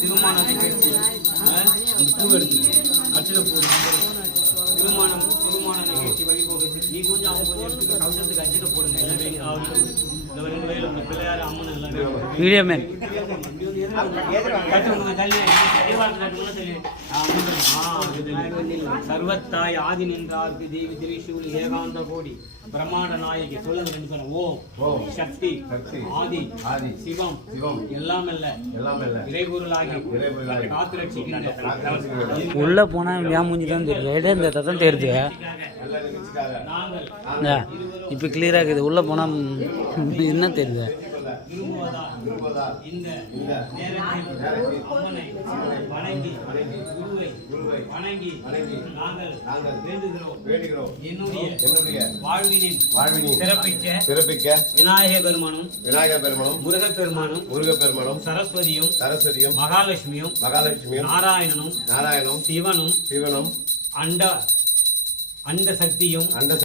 திருமணத்தை கட்சி அந்த பூ எடுத்து கட்டில பூ திருமணம் திருமண நிகழ்ச்சி வழிபோகுது நீ கொஞ்சம் அவங்க கொஞ்சம் எடுத்து கவசத்துக்கு அச்சிட்டு போடுங்க பிள்ளையார் அம்மன் எல்லாமே வீடியோ மேன் ஆ. ஆ, இது. சர்வத்தாய் ஆதி நின்றார்க்கு தேவி திரிசூலி ஏகாந்த கோடி. பிரம்மாண்ட நாயகி சொல்லுங்க ஓ ஓம். சக்தி. சக்தி. ஆதி. ஆதி. சிவம். சிவம். எல்லாம் அல்ல எல்லாம் இல்ல இறைபொருளாகி. இறைபொருளாகி. காத்து ரட்சிக்கின்ற காத்து உள்ள போனா என் மூஞ்சி தான் தெரியுது இடம் இந்த தான் தெரியுது இப்ப கிளியரா இருக்குது உள்ள போனா ம், என்ன தெரியுது இந்த நேரத்தில் அம்மனை வணங்கி குருவை குருவை வணங்கி வணங்கி நாங்கள் நாங்கள் வேண்டுகிறோம். வேண்டுகிறோம். என்னுடைய என்னுடைய வாழ்வினின் வாழ்வினின் சிறப்பிக்க சிறப்பிக்க விநாயக பெருமானும் விநாயகர் பெருமனும் முருகப் பெருமனும் சரஸ்வதியும் சரஸ்வதியும் மகாலட்சுமியும் மகாலட்சுமியும் நாராயணனும் நாராயணனும் சிவனும் சிவனும் அண்ட அண்ட சக்தியும் அண்ட